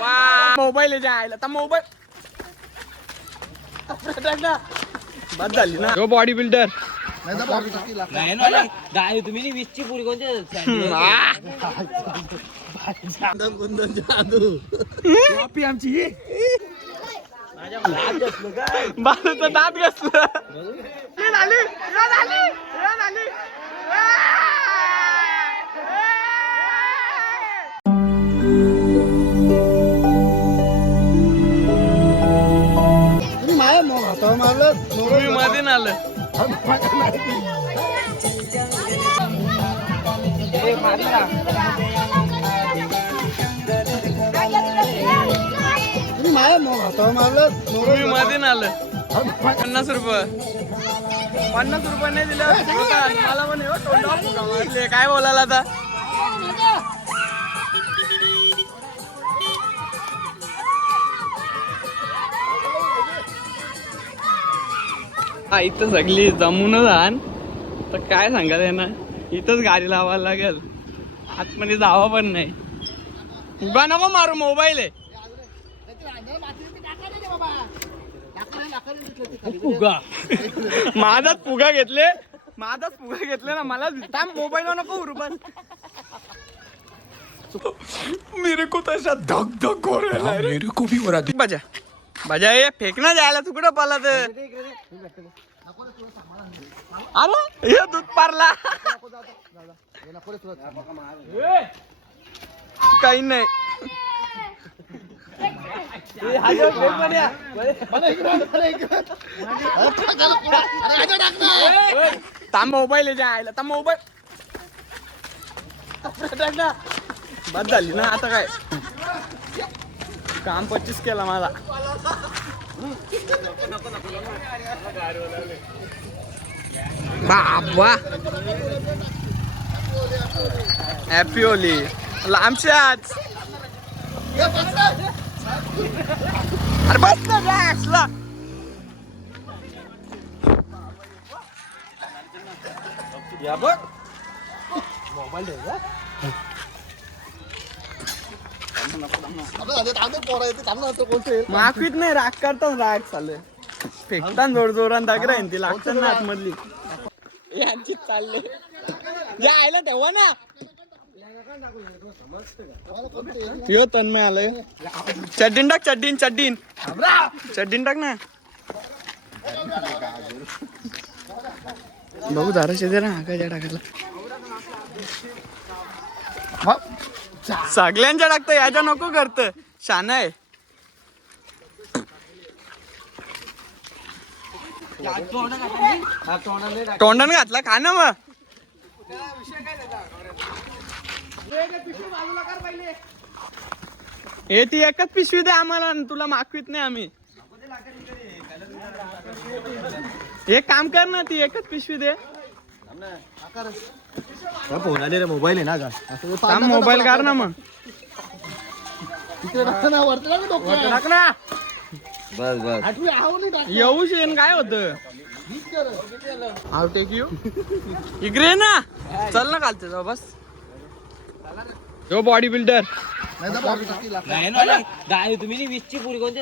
वा मोबाईल आहे जायला तर मोबाईल बस झाली ना. बॉडी बिल्डर नाही तुम्ही 20ची पुरी कोणते आमची बाजूचं दात घासलं. तुम्ही मध्ये आलं तुम्ही मध्ये आलं 50 रुपये नाही दिले मला पण काय बोलायला आता. हा इथं सगळी जमूनच आण तर काय सांगाल ना, इथंच गाडी लावायला लागेल. आतमध्ये जावा पण नाही. उभा नको मारू, मोबाईल आहे. माझाच फुगा घेतले ना मला. मोबाईल नको उरू बस. मेरे को तो ऐसा धक धक हो रहा है. मेरे को भी हो रहा है. बजा ये फेकना जायला तुकडं पाला तर. अरे हे दूध पारला काही नाही. मोबाईल जायला तर मोबाईल बस झाली ना. आता काय काम 25 केला मला. बाबा हॅपी होली लांबच्याच. अरे बस ना रॅक्सला. या बघ मोबाईल माफीत नाही. राग करता राग चालू फेकता जोर जोरान दाग राहीन ती लागतात ना आतमधली. यांची चालले आयला तेव्हा ना. यो तन्मय आलंय. चड्डीन टाक चड्डीन टाक ना. बघू धाराशे दे ना काय टाकायला. सगळ्यांच्या टाकतं याच्या नको करत. शान आहे. तोंडाने घातला खा ना मग. हे ती एकच पिशवी दे आम्हाला. तुला मागवीत नाही आम्ही. एक काम कर ना, ती एकच पिशवी दे. मोबाईल आहे ना. मोबाईल काढ ना मग. येऊ शेन काय होत. आव टेक यू इकडे ना. चल ना खालते जाऊ बस. जो बॉडी बिल्डर नाही तुम्ही 20ची पुरी कोणते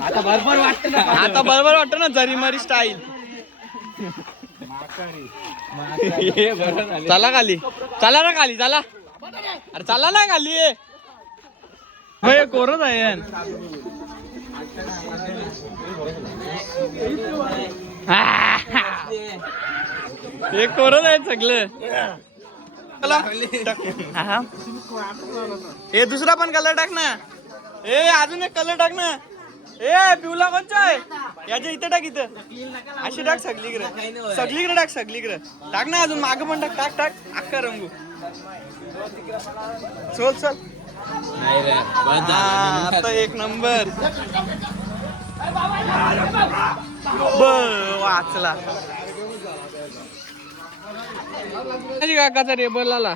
आता बरोबर वाटत ना. जरी मारी स्टाईल. चला खाली. चला ना खाली. चला अरे चला ना खाली. कोरच आहे. हे कोरच आहे सगळं. हे दुसरा पण कलर टाक ना. ए अजून एक कलर टाक ना. ए पिवला कोणचा आहे. याच्या इथं टाक. इथं अशी टाक. सगळीकडे टाक ना. अजून माग पण टाक. अख्खा रंगू. चल आता एक नंबर. वाचला काकाचा रेबल आला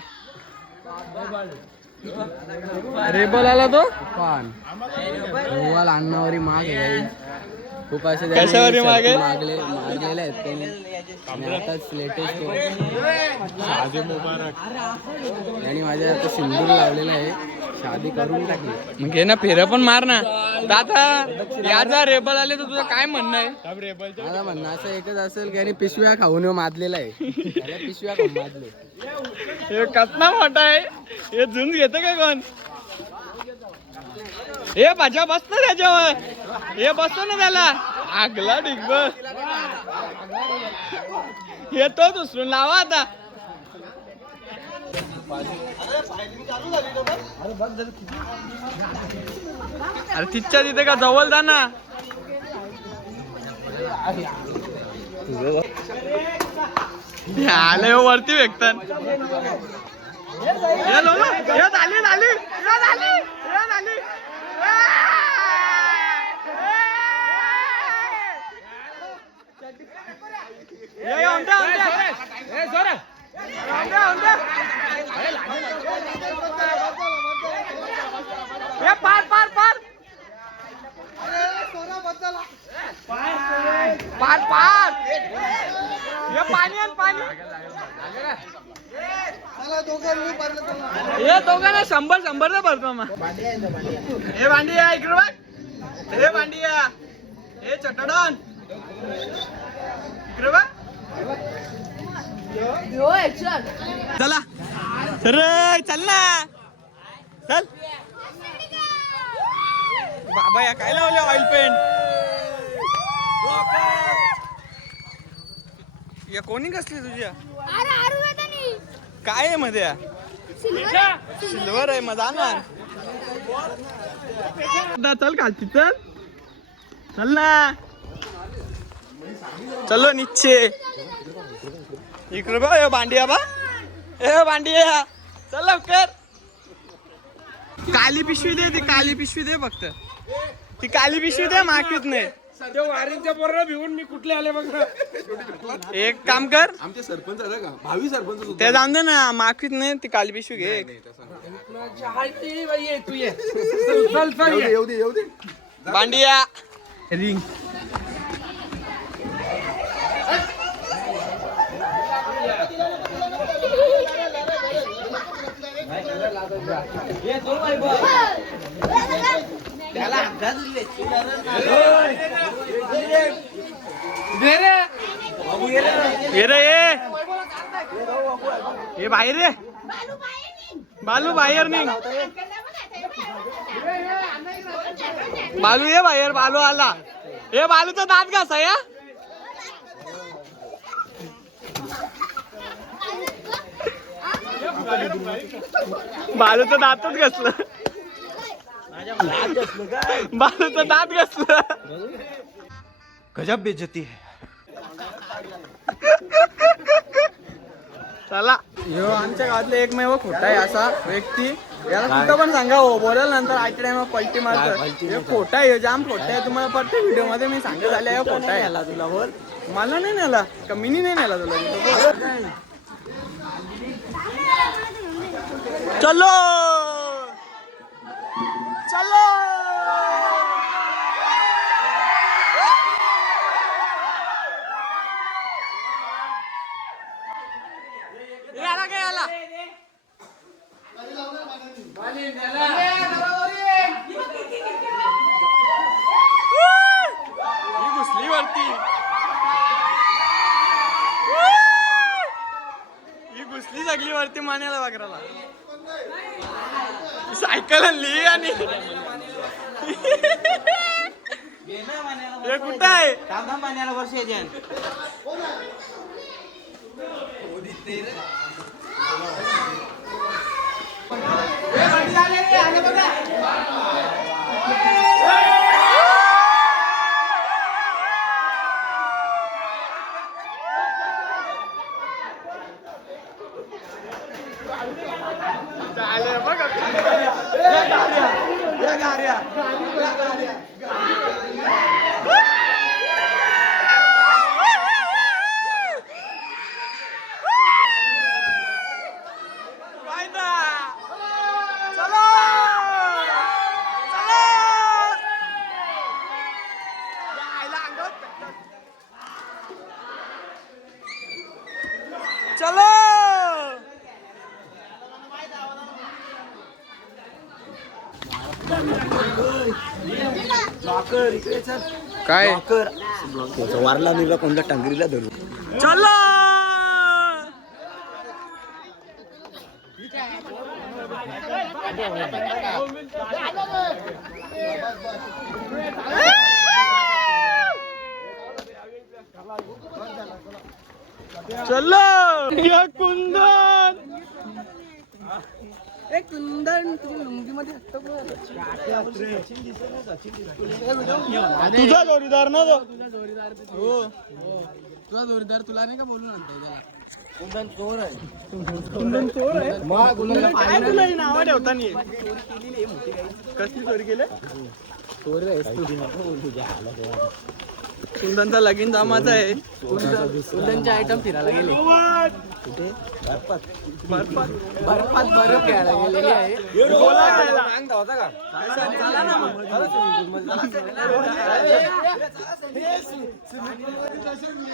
तो. अन्नावरी माग खूप असे कशावर त्यांनी मागे? मारलेले आहेत त्यांनी. आणि आताच लेटेस्ट आणि माझ्या आता सिंदूर लावलेला आहे, शादी करून टाकली. घे ना फेर पण मार ना दादा. याचा रेबल आले तर तुझं काय म्हणणं आहे? माझं म्हणणं असं एकच असेल की आणि पिशव्या खाऊन माजलेला आहे, त्याला पिशव्या खाऊन माजले. हे कसला मोठा आहे, हे झुंज घेतं का कोण? हे भाज्या बसतो त्याच्यावर, हे बसतो ना त्याला आगला डिग. हे तो दुसरून लावा आता. अरे तिच्या तिथे का जवळ जा ना. आले वरती भेटतात. पार पार पार पार पार. हे पाणी आण पाणी. हे दोघांना 100 भरतो मग. हे भांडी या इकडे बघ. हे भांडी या. हे चटडन इकडे बघ. चला रे चल ना चल. बाबा या काय लावले ऑइल पेंट. या कोणी कसली तुझ्या काय आहे मध्ये? सिल्वर आहे मग जाणार. चल खालती चल. चल ना चलो नीचे. इकडे बघ हे भांडिया बा. ए भांडिया चल लवकर. काली पिशवी दे. ती काली पिशवी दे फक्त. ती काली पिशवी दे माकीत नाही. वारींच्या पोराला भिवून मी कुठले आले बघ. एक काम कर, आमचे सरपंच आले का? भावी सरपंच ते जाऊन दे ना. माकीत नाही ती काली पिशवी घे. तू ये. चल चल येऊ दे येऊ दे. भांडिया रिंग. ये रे ये बाहेर रे. बालू बाहेर निघ. बालू ये बाहेर. बालू आला. हे बालूचा दात घासा या. बालूचं दातच घसलं. बालूचं दात घसलं. गजब बेइज्जती है. चला ह्यो आमच्या गावातले एकमेव खोटा आहे असा व्यक्ती. याला कुठं पण सांगा हो बोलायला नंतर आयटी टाइम पलटी मारतो. हे खोटा आहे, जाम खोटा आहे. तुम्हाला प्रत्येक व्हिडिओ मध्ये मी सांगत आले खोटा आहे. याला तुला बोल. मला नाही नेला का मिनी नाही नेला तुला. चलो चलो. याला काय आला. ही घुसली वरती. ही घुसली सगळी वरती मान्याला वाकराला. सायकल आणली आणि हे कुठं आहे. चलो काय वारला निघला कोणत्या टांगरीला धरून चलो चलो या कुंदन कुंदन तुम्ही लुंगीमध्ये तुझा जोडीदार ना तो हो तुझा जोरदार तुला नाही का बोलून आणताय त्याला कुंदन चोर आहे काय तुला ही नावं ठेवता नाही कसली चोरी केलं कुंदनचा लगीन जमाचा आहे कुंदनचे आयटम फिरायला गेले कुठे बर्फात बर्फ खेळायला गेलेले आहे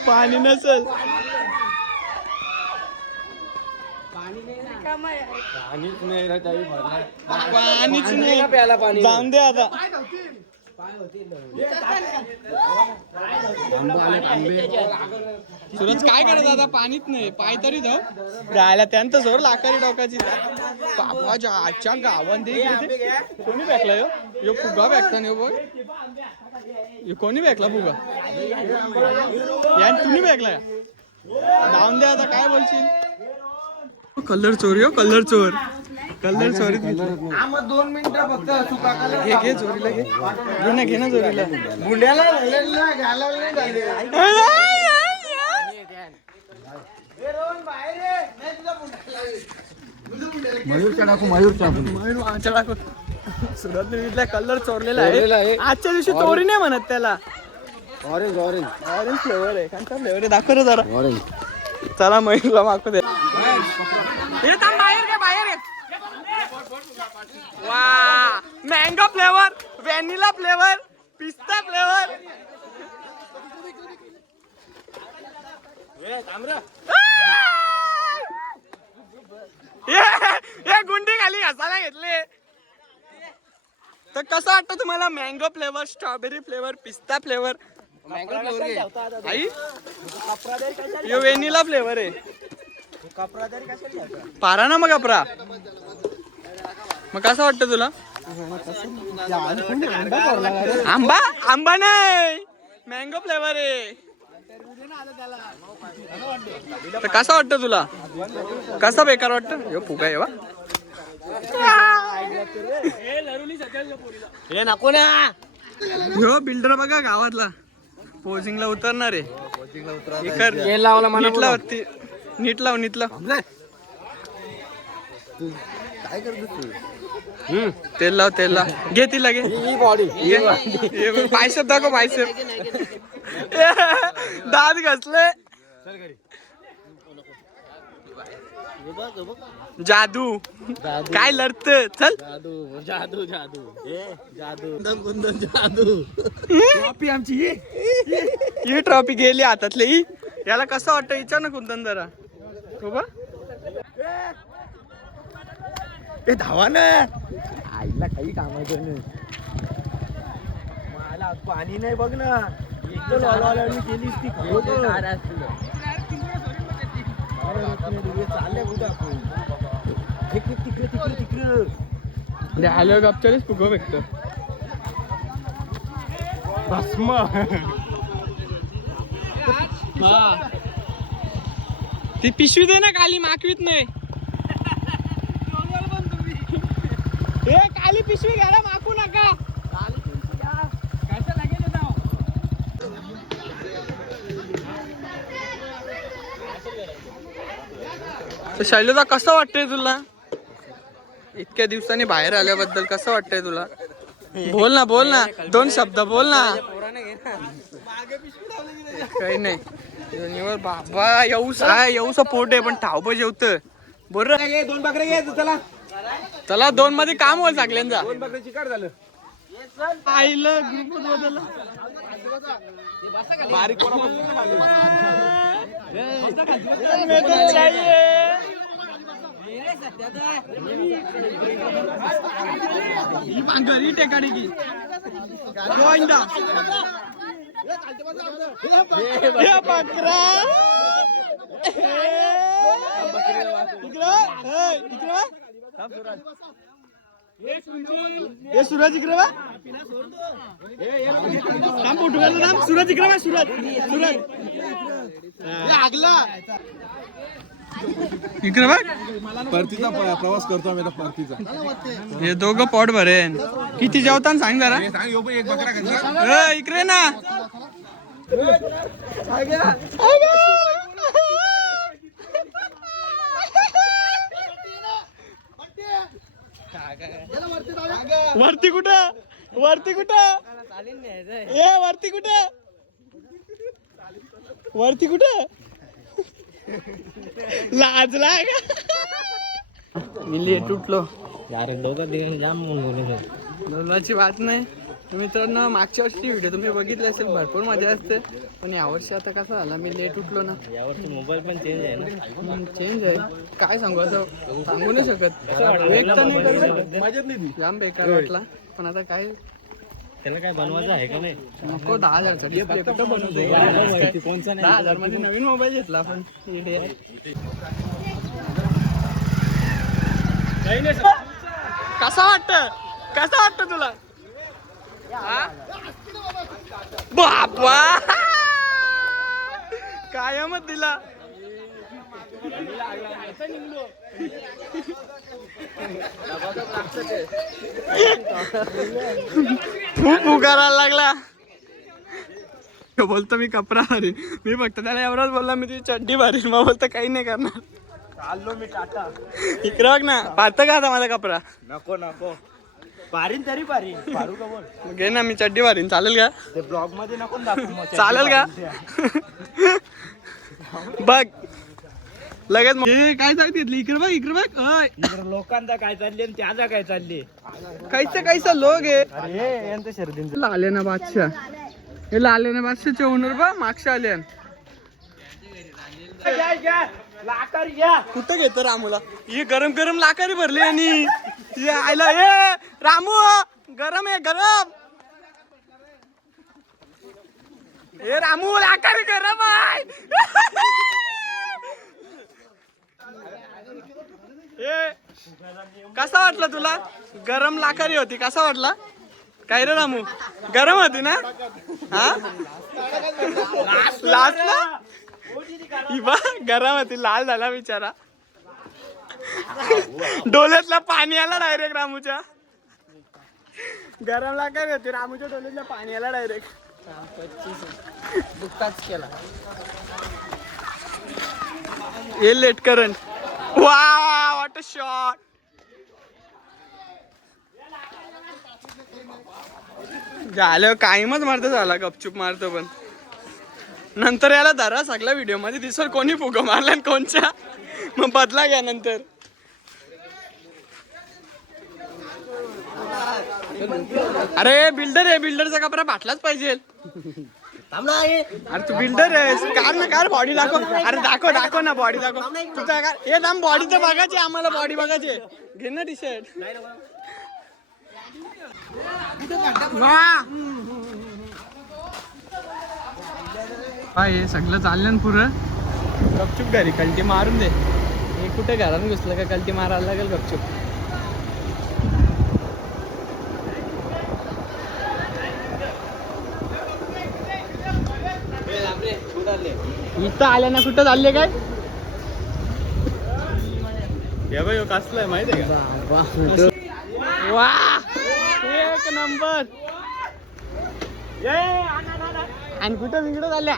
पाणी नसल पाणीच नाही प्याला पाणी जाऊन दे आता सूरज काय करत आता पाणीच नाही पाय तरी जाऊ जायला त्यांचं जोर लाकारी डोकाची बाबाच्या आजच्या गावांमध्ये कोणी भेटला यो फुगा भेटता नाही बघ कोणी भेटला फुगा या तुम्ही भेटला जाऊन दे आता काय बोलशील कलर चोरी हो कलर चोर कलर चोरी 2 मिनिटं फक्त घे चोरीला घे ना चोरीला मुंड्याला मयूर टाकू सुरत कलर चोरलेला आहे आजच्या दिवशी चोरी नाही म्हणत त्याला ऑरेंज ऑरेंज फ्लेवर आहे कोणता फ्लेवर आहे दाखव रे जरा ऑरेंज चला मयूरला मागू दे बाहेर वा मँगो फ्लेवर व्हॅनिला फ्लेवर पिस्ता फ्लेवर हे गुंडी खाली घासायला घेतले तर कसं वाटतं तुम्हाला मँगो फ्लेवर स्ट्रॉबेरी फ्लेवर पिस्ता फ्लेवर आई यो व्हॅनिला फ्लेवर आहे पारा ना मग कपरा मग कसं वाटतं तुला आंबा आंबा नाही मँगो फ्लेवर आहे तर कसं वाटतं तुला कसा बेकार वाटतं यो फुगा आहे वा नको ना ह्यो बिल्डर बघा गावातला पोजिंगला उतरणार आहे नीट लाव काय करतो तेल लाव घे तिला घे पायसेप दाखव पायसेप दात घसले जादू काय लढत चल जादू कुंदन जादू ट्रॉफी आमची ही ट्रॉफी गेली हातातली याला कसं वाटतं विचार ना कुंदन जरा हो बा ए धावा ना आईला काही कामाचं नाही मला पाणी नाही बघ ना एकदम केलीस ती तिकडे आलो गपचारीच फुगो भेटत भस्म ती पिशवी दे ना खाली माकवीत नाही ए काली पिशवी घ्यायला माकू नका शैलजा कसं वाटतंय तुला इतक्या दिवसांनी बाहेर आल्याबद्दल कसं वाटतंय तुला बोल ना 2 शब्द बोल ना काही नाही बाबा येऊसा पोट आहे पण ठाव जेवत बरं 2 बकरे घ्यायचं चला 2 मध्ये काम होईल सगळ्यांचा 2 बकऱ्याची काढ झालं आईला ग्रुप बदलला बारीक घरी टेकाडी की गोविंदा बकरा ये सूरज इकडे बा थांब फोटो काढला थांब सूरज इकडे बा सूरज सूरज आगला इकडे बघ परतीचा प्रवास करतो आम्ही आता परतीचा हे दोघं पोट भरेन किती जेवताना सांग जरा सांग यो पण एक बकरा खायचा इकडे ना वरती कुठं वरती कुठं ए वरती कुठं वरती कुठं लाजला का मी लेट उठलो यार दोघं दिवस जाम बोलले बोलायची बात नाही मित्रांनो मागच्या वर्षी व्हिडिओ तुम्ही बघितले असेल भरपूर मजा असते पण यावर्षी आता कसं झालं मी लेट उठलो ना यावरती मोबाईल पण चेंज आहे ना चेंज आहे काय सांगू असं सांगू नाही शकत वेग तर नाही करू शकत जाम बेकार वाटला पण आता काय त्याला काय बनवायचं आहे का नाही नको 10,000चा डिस्प्ले कुठं बनवतो 10,000 मध्ये नवीन मोबाईल घेतला आपण कसा वाटत तुला बापा कायमच दिला खूप उगारायला लागला बोलतो मी कपडा मारीन मी फक्त त्याला एवढाच बोलला मी तुझी चड्डी मारीन मग बोलतो काही नाही करणार चाललो मी टाटा इकडे बघ ना पाहतं का आता माझा कपडा नको नको पारीन तरी पारीन पारू का बोल घे ना मी चड्डी मारीन चालेल का ते ब्लॉग मध्ये नको दाखवू चालेल का बघ लगेच काय सांगितलं इकडे बघ लोकांचा काय चालले आणि त्याचा काय चालले कैसा लोक आहे अरे यांचं शर्दीन लाले ना बादशाह हे लाले ना बादशाहचे ओनर बा मागच्या आले लाकर घ्या कुठं घेतो रामूला हे गरम गरम लाकारी भरली आणि हे आयला हे रामू गरम आहे गरम हे रामू लाकारी गरम आहे कसा वाटला तुला गरम लाकारी होती कसा वाटला काय रे रामू गरम होती ना हा लास्टला गरम होती लाल झाला बिचारा डोल्यातला पाणी आला डायरेक्ट रामूच्या गरम लाकारी होती रामूच्या डोल्यातला पाणी आला डायरेक्ट दुःखाच केला हे लेट करंट वा व्हॉट अ शॉट झालं कायमच मारतो झाला गपचूप मारतो पण नंतर याला धरा सगळ्या व्हिडिओ मध्ये दिसवर कोणी फुगं मारला कोणच्या मग बदला घ्या नंतर अरे बिल्डर आहे बिल्डरचा कपडा फाटलाच पाहिजे अरे तू बिल्डर आहेस कार बॉडी दाखव अरे दाखव ना बॉडी दाखव तुझा कार हे थांब बॉडी तर बघायची आम्हाला बॉडी बघायची घे ना टी शर्ट हे सगळं चाललं ना पुरं गपचूप घरी कल्टी मारून दे हे कुठे घरात घुसलं का कल्टी मारायला लागेल गपचूप इथं आल्या ना कुठं चालले काय हे कसलंय माहिती आहे का वा एक नंबर आणि कुठं तिकडं चालले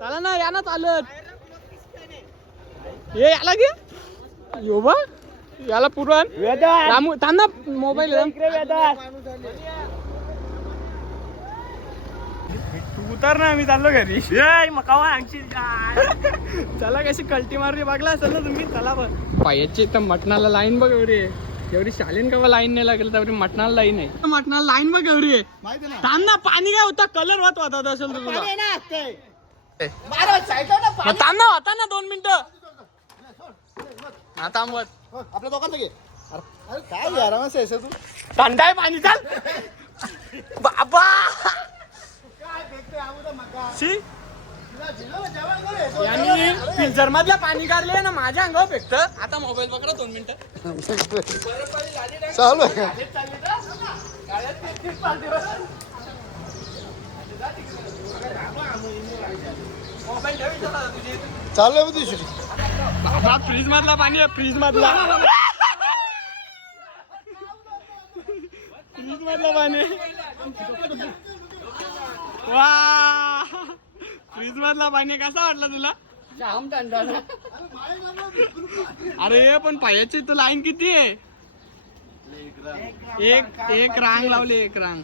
चला ना या ना चालत हे याला घे यो बा याला पुरवण रामू त्यांना मोबाईल उतर ना मी चाललो घरी चला कशी कल्टी मारली बघला असेल ना तुम्ही चला बघ पायाची तर मटणाला लाईन बघ रे एवढी शालीन का लाईन नाही लागेल तेवढी मटणाला लाईन आहे. मटणाला लाईन बघ एवढी थांब ना. पाणी काय होता कलर वाहत असेल तर तुला मग थांब ना होता ना 2 मिनिटं. हा थांबवत आपल्या दोघांचं घे. अरे काय यार असं तू थंड आहे पाणी चाल बाबा. शी यांनी फिल्टर मधलं पाणी काढले ना माझ्या अंगावर फेकत. आता मोबाईल पकडा 2 मिनिटं. चालू आहे. चालू आहे तुझी. बाबा फ्रीज मधला पाणी आहे. फ्रीज मधला फ्रीज मधला पाणी. वा फ्रीज मधला पाणी कसा वाटला तुला? जाम थंडा ना. अरे पण पायाची तर लाईन किती आहे? एक रांग लावली. एक रांग